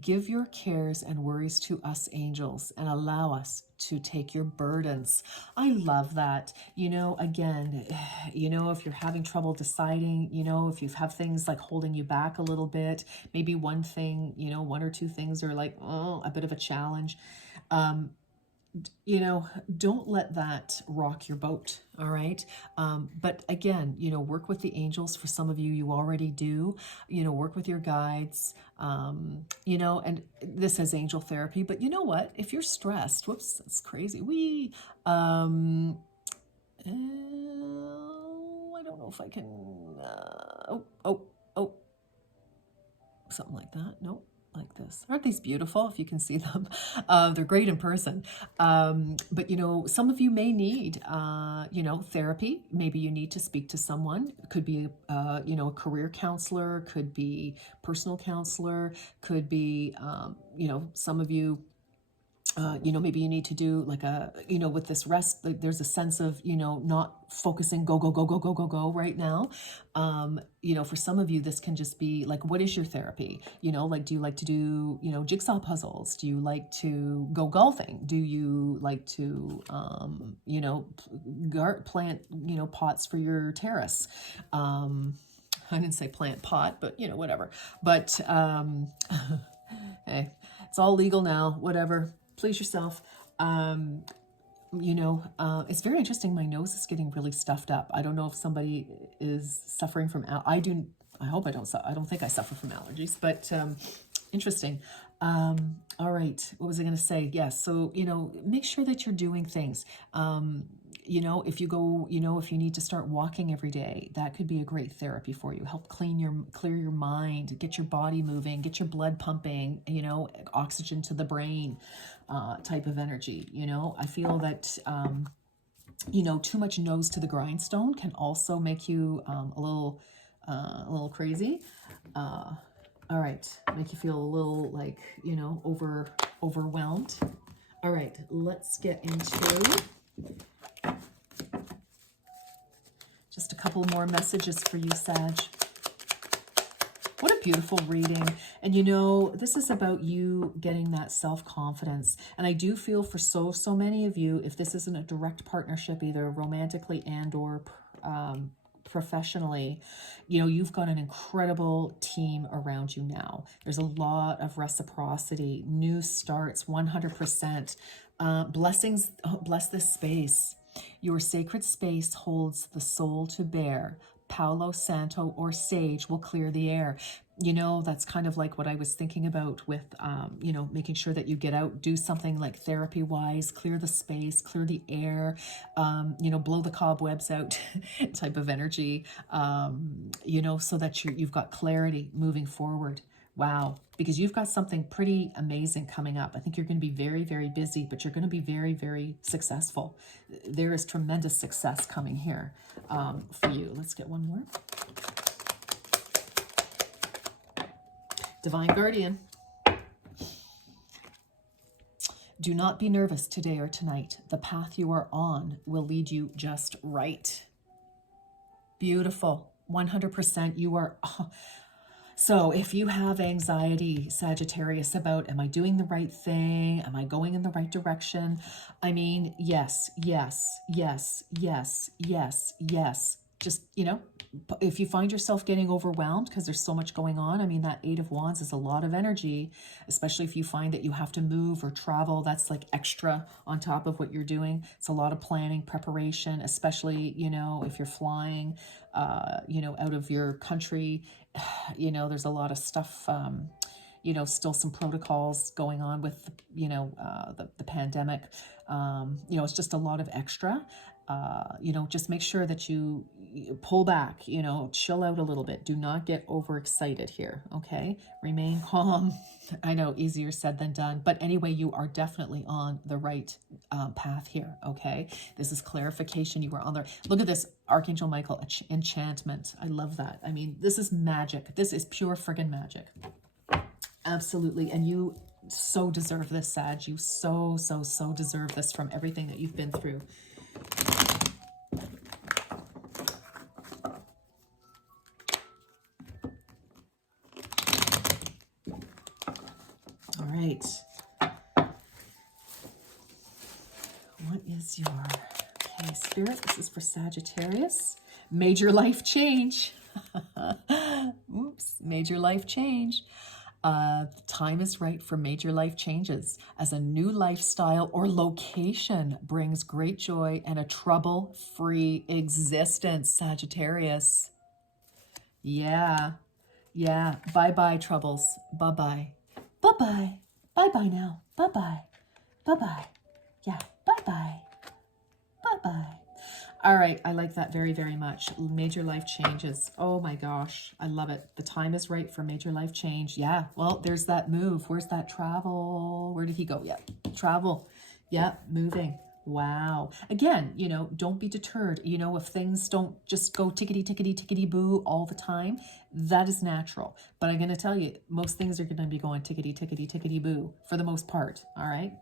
Give your cares and worries to us angels and allow us to take your burdens. I love that. Again, if you're having trouble deciding, if you have things like holding you back a little bit, maybe one thing, one or two things are like, a bit of a challenge. Don't let that rock your boat. All right. But again, work with the angels. For some of you, you already do, work with your guides, and this is angel therapy. But you know what? If you're stressed, whoops, that's crazy. I don't know if I can, something like that. Nope. Like this. Aren't these beautiful if you can see them? They're great in person. But some of you may need therapy. Maybe you need to speak to someone. It could be a career counselor, could be personal counselor, could be some of you maybe you need to do like with this rest, like there's a sense of, not focusing, go right now. For some of you, this can just be like, what is your therapy? Like, do you like to do, jigsaw puzzles? Do you like to go golfing? Do you like to, plant, pots for your terrace? I didn't say plant pot, but whatever. But, hey, it's all legal now, whatever. Please yourself. It's very interesting. My nose is getting really stuffed up. I don't know if somebody is suffering from, I hope I don't think I suffer from allergies, but interesting. All right. What was I going to say? Yes. So, make sure that you're doing things. If you go, if you need to start walking every day, that could be a great therapy for you. Help clear your mind, get your body moving, get your blood pumping, oxygen to the brain, type of energy. I feel that, too much nose to the grindstone can also make you a little crazy. All right, make you feel a little like, overwhelmed. All right, let's get into just a couple more messages for you, Sag. What a beautiful reading. And this is about you getting that self-confidence. And I do feel for so many of you, if this isn't a direct partnership, either romantically and or professionally, you've got an incredible team around you now. There's a lot of reciprocity, new starts, 100%. Blessings, bless this space. Your sacred space holds the soul to bear. Palo Santo or sage will clear the air. That's kind of like what I was thinking about with, making sure that you get out, do something like therapy wise, clear the space, clear the air, blow the cobwebs out type of energy, so that you've got clarity moving forward. Wow. Because you've got something pretty amazing coming up. I think you're going to be very, very busy, but you're going to be very, very successful. There is tremendous success coming here for you. Let's get one more. Divine Guardian. Do not be nervous today or tonight. The path you are on will lead you just right. Beautiful. 100% you are... So if you have anxiety, Sagittarius, about, am I doing the right thing? Am I going in the right direction? I mean, yes. just, you know, if you find yourself getting overwhelmed because there's so much going on, I mean, that Eight of Wands is a lot of energy, especially if you find that you have to move or travel. That's like extra on top of what you're doing. It's a lot of planning, preparation, especially, you know, if you're flying, you know, out of your country, you know, there's a lot of stuff, you know, still some protocols going on with, you know, the pandemic. You know, it's just a lot of extra. You know, just make sure that you pull back, you know, chill out a little bit. Do not get overexcited here, okay? Remain calm. I know, easier said than done. But anyway, you are definitely on the right path here, okay? This is clarification. You are on the... Look at this, Archangel Michael, enchantment. I love that. I mean, this is magic. This is pure friggin' magic. Absolutely. And you so deserve this, Sag. You so deserve this from everything that you've been through. All right. What is your... Okay, Spirit, this is for Sagittarius. Major life change. Oops, major life change. The time is right for major life changes as a new lifestyle or location brings great joy and a trouble-free existence, Sagittarius. Yeah. Bye-bye, troubles. Bye-bye. Bye-bye. Bye-bye now. Bye-bye. Bye-bye. Yeah, bye-bye. Bye-bye. All right, I like that very, very much. Major life changes. Oh my gosh, I love it. The time is right for major life change. Yeah, well, there's that move. Where's that travel? Where did he go? Yeah, travel. Yeah, moving. Wow. Again, you know, don't be deterred. You know, if things don't just go tickety-boo all the time, that is natural. But I'm going to tell you, most things are going to be going tickety-boo for the most part, all right?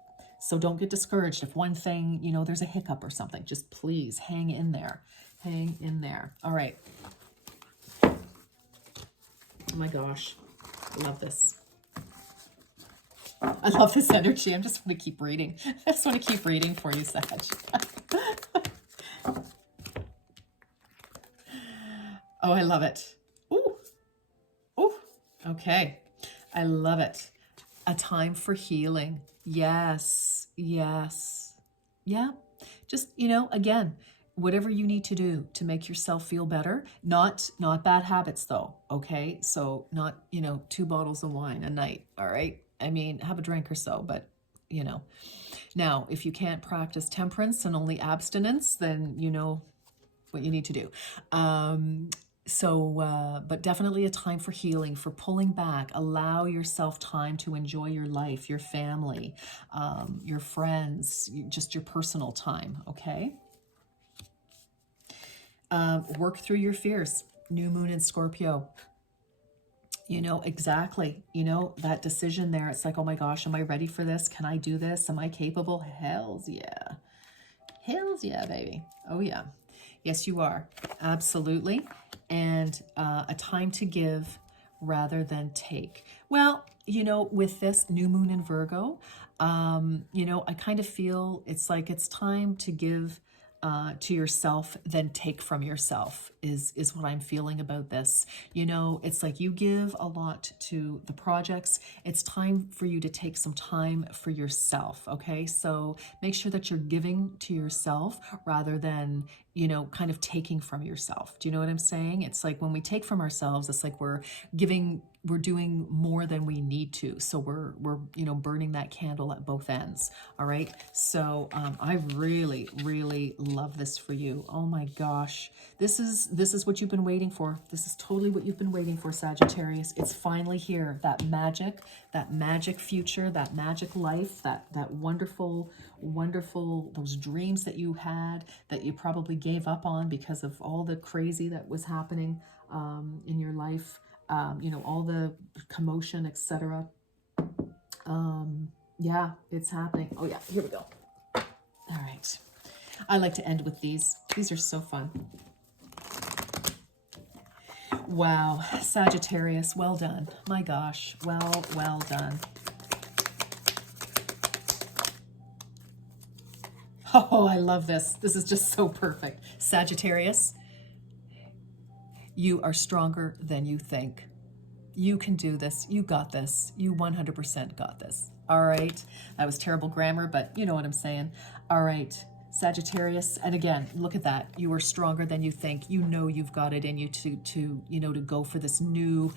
So don't get discouraged if one thing, you know, there's a hiccup or something. Just please hang in there. Hang in there. All right. Oh my gosh. I love this. I love this energy. I just want to keep reading. I just want to keep reading for you, Sag. Oh, I love it. Ooh. Ooh. Okay. I love it. A time for healing. Yes. Yeah. Just, you know, again, whatever you need to do to make yourself feel better, not bad habits though. Okay. So not, you know, 2 bottles of wine a night. All right. I mean, have a drink or so, but you know, now if you can't practice temperance and only abstinence, then you know what you need to do. But definitely a time for healing, for pulling back. Allow yourself time to enjoy your life, your family, your friends, just your personal time, okay? Work through your fears. New moon in Scorpio. You know, exactly. You know, that decision there. It's like, oh my gosh, am I ready for this? Can I do this? Am I capable? Hells yeah. Hells yeah, baby. Oh yeah. Yes, you are. Absolutely. And a time to give rather than take. Well, you know, with this new moon in Virgo, you know, I kind of feel it's like it's time to give to yourself than take from yourself is what I'm feeling about this. You know, it's like you give a lot to the projects. It's time for you to take some time for yourself. Okay. So make sure that you're giving to yourself rather than, you know, kind of taking from yourself. Do you know what I'm saying? It's like when we take from ourselves, it's like we're doing more than we need to. So we're, you know, burning that candle at both ends. All right. So I really, really love this for you. Oh my gosh. This is what you've been waiting for. This is totally what you've been waiting for, Sagittarius. It's finally here. That magic future, that magic life, that wonderful, those dreams that you had that you probably gave up on because of all the crazy that was happening in your life. You know, all the commotion, etc. Yeah, it's happening. Oh yeah, here we go. All right. I like to end with these. These are so fun. Wow, Sagittarius, well done. My gosh, well done. Oh, I love this. This is just so perfect. Sagittarius, You are stronger than you think. You can do this. You got this. You 100% got this. All right. That was terrible grammar, but you know what I'm saying. All right. Sagittarius, and again, look at that. You are stronger than you think. You know you've got it in you to go for this new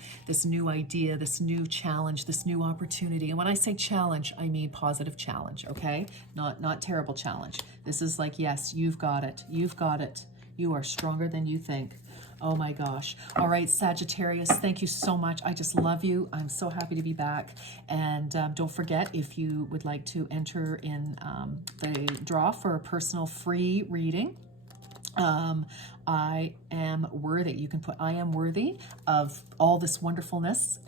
idea, this new challenge, this new opportunity. And when I say challenge, I mean positive challenge, okay? Not terrible challenge. This is like, yes, you've got it. You've got it. You are stronger than you think. Oh my gosh. All right, Sagittarius, thank you so much. I just love you. I'm so happy to be back. And don't forget, if you would like to enter in the draw for a personal free reading, I am worthy. You can put I am worthy of all this wonderfulness.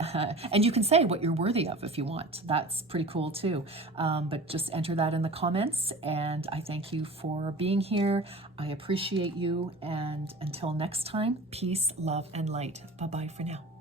And you can say what you're worthy of if you want. That's pretty cool too. But just enter that in the comments. And I thank you for being here. I appreciate you. And until next time, peace, love, and light. Bye-bye for now.